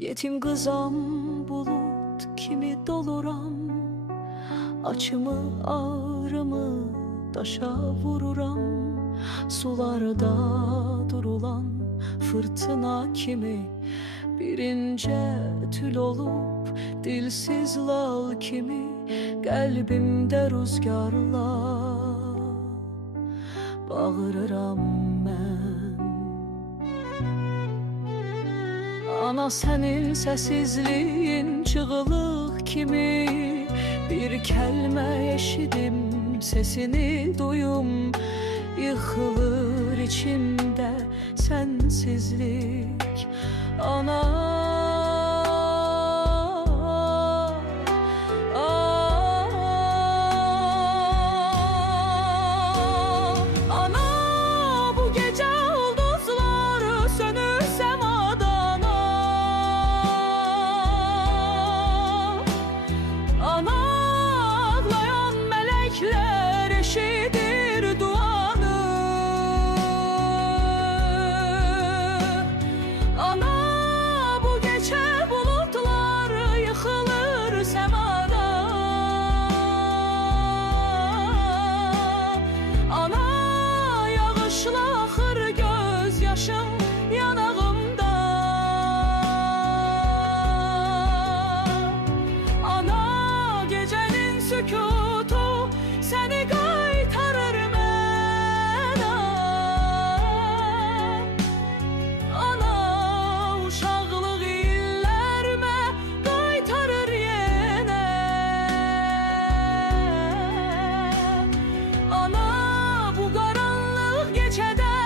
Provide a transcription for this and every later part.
Yetim qızam, bulut kimi doluram. Açımı, ağrımı daşa vururam. Sularda durulan fırtına kimi, bir ince tül olup dilsiz lal kimi, qəlbimdə rüzgarlar bağırıram mən. Ana, sənin səsizliyin çığılıq kimi, bir kəlmə eşidim, sesini duyum. Yıkılır içimdə sensizlik. Ana, yanağımda. Ana, gecenin sükutu seni qaytarır mənə. Ana, uşaqlıq illərimə qaytarır yenə. Ana, bu qaranlıq gecədə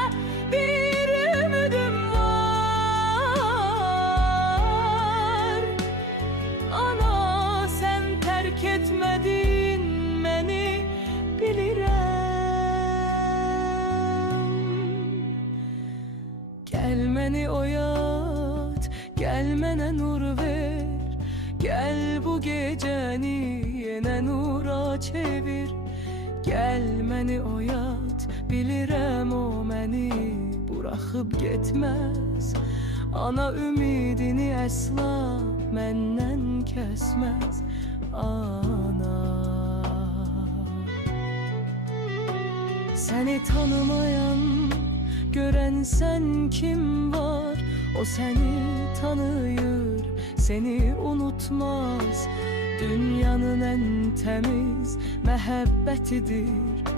bir ümidim var. Ana, sen terk etmedin beni, bilirəm. Gel məni oyat, gel mənə nur ver. Gel bu gecəni yenə nura çevir. Gel məni oyat, bilirəm o məni buraxıb getməz. Ana, ümidini əsla məndən kəsməz. Ana, səni tanımayan, görən sən kim var? O səni tanıyır, seni unutmaz. Dünyanın ən təmiz məhəbbətidir